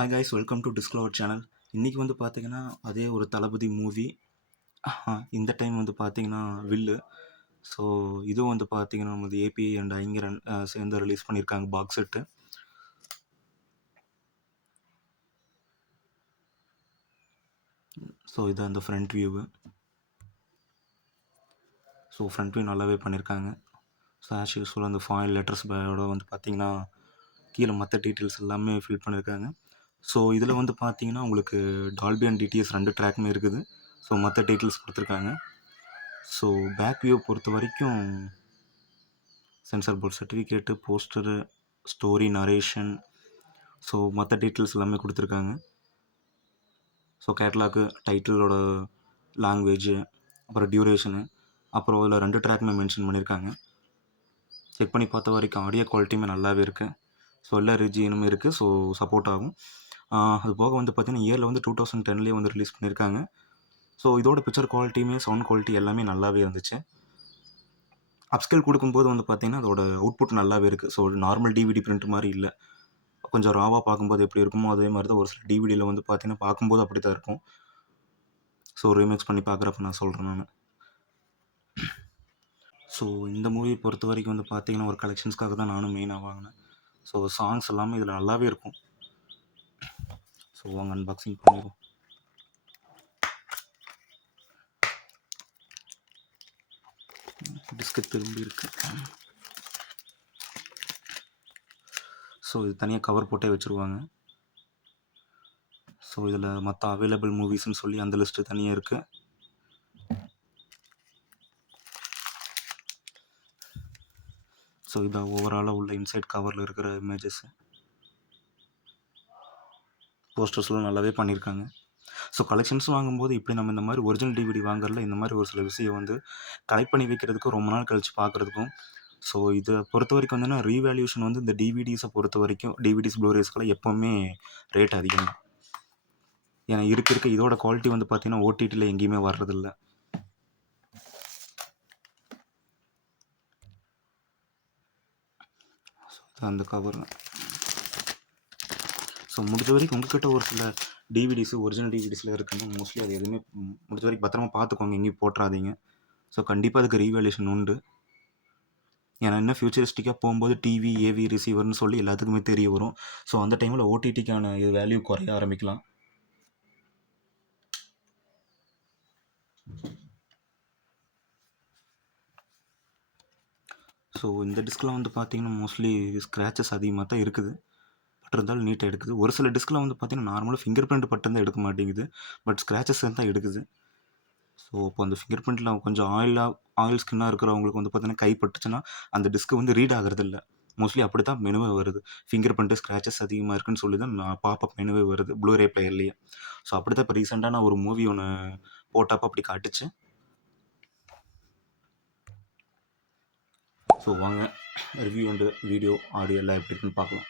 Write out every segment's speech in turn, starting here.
Hi guys, welcome to Discover channel. இன்றைக்கி வந்து பார்த்தீங்கன்னா அதே ஒரு தளபதி மூவி. இந்த டைம் வந்து பார்த்தீங்கன்னா வில்லு. ஸோ இதுவும் வந்து பார்த்தீங்கன்னா நமது ஏபி அண்ட் ஐங்கரன் சேர்ந்து ரிலீஸ் பண்ணியிருக்காங்க பாக்ஸ் செட்டு. ஸோ இது அந்த front view. So front view நல்லாவே பண்ணியிருக்காங்க. ஸோ ஆஸ் யூஸ்வல் அந்த ஃபாயில் லெட்டர்ஸ் பேயோட வந்து பார்த்தீங்கன்னா கீழே மற்ற டீட்டெயில்ஸ் எல்லாமே ஃபில் பண்ணியிருக்காங்க. ஸோ இதில் வந்து பார்த்தீங்கன்னா உங்களுக்கு டால்பி அண்ட் டிடிஎஸ் 2 ட்ராக்குமே இருக்குது. ஸோ மற்ற டீட்டெயில்ஸ் கொடுத்துருக்காங்க. ஸோ பேக் வியூ பொறுத்த வரைக்கும் censor board certificate, poster, story, narration, so மற்ற டீட்டெயில்ஸ் எல்லாமே கொடுத்துருக்காங்க. ஸோ கேட்லாக்கு, டைட்டிலோட லாங்குவேஜு, அப்புறம் டியூரேஷனு, அப்புறம் அதில் 2 ட்ராக்குமே மென்ஷன் பண்ணியிருக்காங்க. செக் பண்ணி பார்த்த வரைக்கும் ஆடியோ குவாலிட்டியுமே நல்லாவே இருக்குது. ஸோ எல்லா ரீஜியனுமே இருக்குது. ஸோ சப்போர்ட் ஆகும். அது போக வந்து பார்த்திங்கன்னா இயரில் வந்து 2010 வந்து ரிலீஸ் பண்ணியிருக்காங்க. ஸோ இதோட பிக்சர் குவாலிட்டியுமே சவுண்ட் குவாலிட்டி எல்லாமே நல்லாவே இருந்துச்சு. அப்ஸ்கேல் கொடுக்கும்போது வந்து பார்த்திங்கன்னா அதோட அவுட்புட் நல்லாவே இருக்குது. ஸோ நார்மல் டிவிடி பிரிண்ட் மாதிரி இல்லை. கொஞ்சம் ராவாக பார்க்கும்போது எப்படி இருக்குமோ அதே மாதிரி தான் ஒரு சில டிவிடியில் வந்து பார்த்திங்கன்னா பார்க்கும்போது அப்படி தான் இருக்கும். ஸோ ரீமேக்ஸ் பண்ணி பார்க்குறப்ப நான் சொல்கிறேன் நான். ஸோ இந்த மூவி பொறுத்த வரைக்கும் வந்து பார்த்திங்கன்னா ஒரு கலெக்ஷன்ஸ்க்காக தான் நானும் மெயினாக வாங்கினேன். ஸோ சாங்ஸ் எல்லாமே இதில் நல்லாவே இருக்கும். ஸோ வாங்க அன்பாக்சிங் பண்ணிடுவோம். டிஸ்க்கு திரும்பி இருக்கு. ஸோ இது தனியாக கவர் போட்டே வச்சுருவாங்க. ஸோ இதில் மற்ற அவைலபிள் மூவிஸ்ன்னு சொல்லி அந்த லிஸ்ட்டு தனியாக இருக்குது. ஸோ இதான் ஓவராலாக உள்ள இன்சைட் கவரில் இருக்கிற இமேஜஸ்ஸு. போஸ்டர்ஸ்லாம் நல்லாவே பண்ணியிருக்காங்க. ஸோ கலெக்ஷன்ஸ் வாங்கும்போது இப்படி நம்ம இந்த மாதிரி ஒரிஜினல் டிவிடி வாங்குறதுல இந்த மாதிரி ஒரு சில விஷயம் வந்து கலெக்ட் பண்ணி வைக்கிறதுக்கும் ரொம்ப நாள் கழித்து பார்க்குறதுக்கும். ஸோ இதை பொறுத்த வரைக்கும் வந்துன்னா ரீவேல்யூஷன் வந்து இந்த டிவிடிஸை பொறுத்த வரைக்கும் டிவிடிஸ் ப்ளூரேஸ்க்கெல்லாம் எப்போவுமே ரேட் அதிகம் தான். ஏன்னா இருக்க இதோட குவாலிட்டி வந்து பார்த்திங்கன்னா ஓடிடியில் எங்கேயுமே வர்றதில்ல. ஸோ அந்த கவர். ஸோ முடிஞ்ச வரைக்கும் உங்கள்கிட்ட ஒரு சில டிவிடிஸு ஒரிஜினல் டிவிடிஸில் இருக்குன்னு மோஸ்ட்லி அது எதுவுமே முடிஞ்ச வரைக்கும் பத்திரமா பார்த்துக்கோங்க, எங்கேயும் போட்டுறாதீங்க. ஸோ கண்டிப்பாக அதுக்கு ரீவேல்யூஷன் உண்டு. ஏன்னா இன்னும் ஃபியூச்சரிஸ்டிக்காக போகும்போது டிவி, ஏவி, ரிசீவர்னு சொல்லி எல்லாத்துக்குமே தெரிய வரும். ஸோ அந்த டைமில் ஓடிடிக்கான இது வேல்யூ குறைய ஆரம்பிக்கலாம். ஸோ இந்த டிஸ்கில் வந்து பார்த்திங்கன்னா மோஸ்ட்லி ஸ்க்ராச்சஸ் அதிகமாக தான் இருக்குது. பட் இருந்தாலும் நீட்டாக எடுக்குது. ஒரு சில டிஸ்கில் வந்து பார்த்திங்கன்னா நார்மலாக ஃபிங்கர் பிரிண்ட் பட்டன் தான் எடுக்க மாட்டேங்குது. பட் ஸ்க்ராச்சஸ் தான் எடுக்குது. ஸோ இப்போ அந்த ஃபிங்கர் பிரிண்ட்டில் கொஞ்சம் ஆயில் ஸ்கின்னாக இருக்கிறவங்களுக்கு வந்து பார்த்திங்கன்னா கை பட்டுச்சுன்னா அந்த டிஸ்க்கு வந்து ரீட் ஆகிறதில்ல. மோஸ்ட்லி அப்படி தான் மெனுவே வருது. ஃபிங்கர் பிரிண்ட்டு ஸ்க்ராச்சஸ் அதிகமாக இருக்குன்னு சொல்லி தான் நான் பாப்பப் மெனுவே வருது ப்ளூரே பிளேயர்லேயே. ஸோ அப்படி தான் இப்போ ரீசெண்டாக நான் ஒரு மூவி ஒன்று போட்டப்போ அப்படி காட்டுச்சு. ஸோ வாங்க ரிவ்யூ அண்டு வீடியோ ஆடியோ எல்லாம் எப்படி இருக்குன்னு பார்க்கலாம்.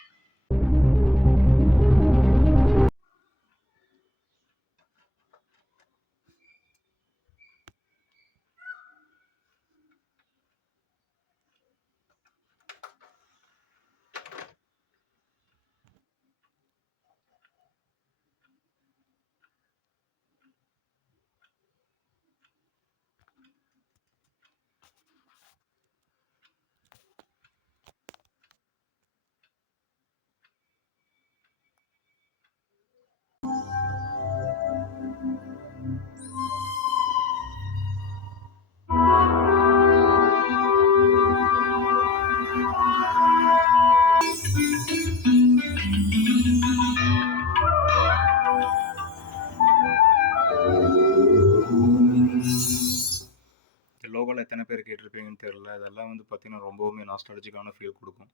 லோகோவில் எத்தனை பேர் கேட்டிருப்பீங்கன்னு தெரியல. இதெல்லாம் வந்து பார்த்திங்கன்னா ரொம்பவுமே நாஸ்டாலஜிக்கான ஃபீல் கொடுக்கும்.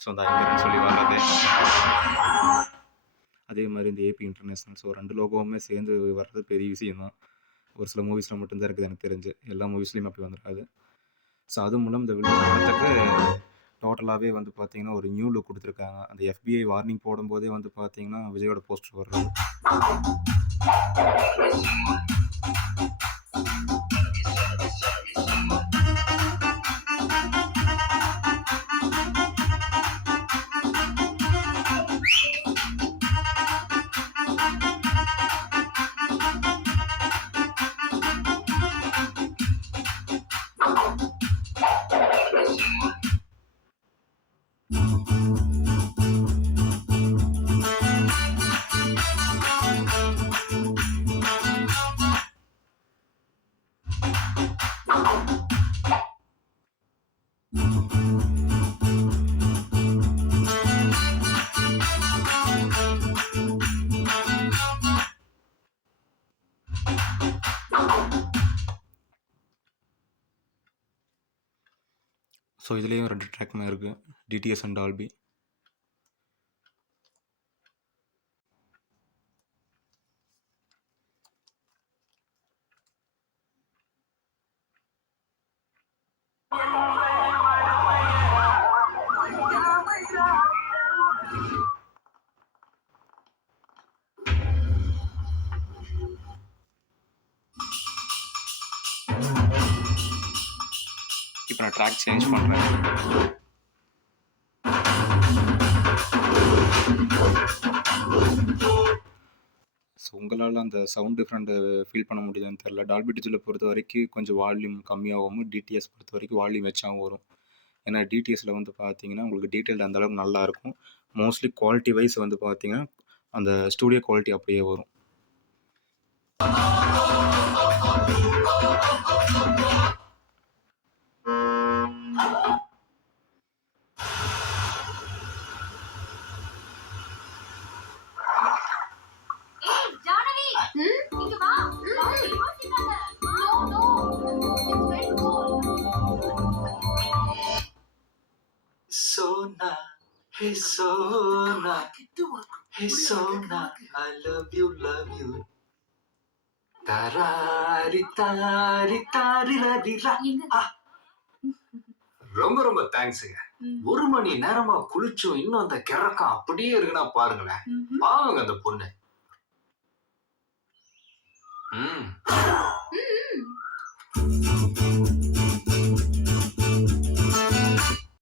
ஸோ அந்த ஐங்கரன் சொல்லி வர்றது, அதே மாதிரி இந்த ஏபி இன்டர்நேஷ்னல். ஸோ 2 லோகோவுமே சேர்ந்து வர்றது பெரிய விஷயம் தான். ஒரு சில மூவிஸில் மட்டும்தான் இருக்குது எனக்கு தெரிஞ்சு. எல்லா மூவிஸ்லேயுமே அப்படி வந்துடாது. ஸோ அது மூலம் இந்த படத்துக்கு டோட்டலாகவே வந்து பார்த்திங்கன்னா ஒரு நியூ லுக் கொடுத்துருக்காங்க. அந்த FBI வார்னிங் போடும்போதே வந்து பார்த்திங்கன்னா விஜயோட போஸ்டர் வர்றது. ஸோ இதுலேயும் 2 ட்ராக்குமே இருக்குது, டிடிஎஸ் அண்ட் டால்பி. இப்போ நான் ட்ராக் சேஞ்ச் பண்ணுறேன். ஸோ உங்களால் அந்த சவுண்ட் டிஃப்ரெண்ட்டு ஃபீல் பண்ண முடியுதான்னு தெரில. டால்பி டிஜிட்டலை பொறுத்த வரைக்கும் கொஞ்சம் வால்யூம் கம்மியாகவும், டிடிஎஸ் பொறுத்த வரைக்கும் வால்யூம் வச்சாவும் வரும். ஏன்னா டிடிஎஸில் வந்து பார்த்தீங்கன்னா உங்களுக்கு டீட்டெயில் அந்தளவுக்கு நல்லாயிருக்கும். மோஸ்ட்லி குவாலிட்டி வைஸ் வந்து பார்த்தீங்கன்னா அந்த ஸ்டூடியோ குவாலிட்டி அப்படியே வரும். Sona, hey Sona, hey Sona, I love you. Tarari tari tari radira. ரொம்ப தேங்க்ஸுங்க. 1 மணி நேரமா குளிச்சும் இன்னும் அந்த கிறக்கம் அப்படியே இருக்குன்னா பாருங்களேன். பாவங்க அந்த பொண்ணு.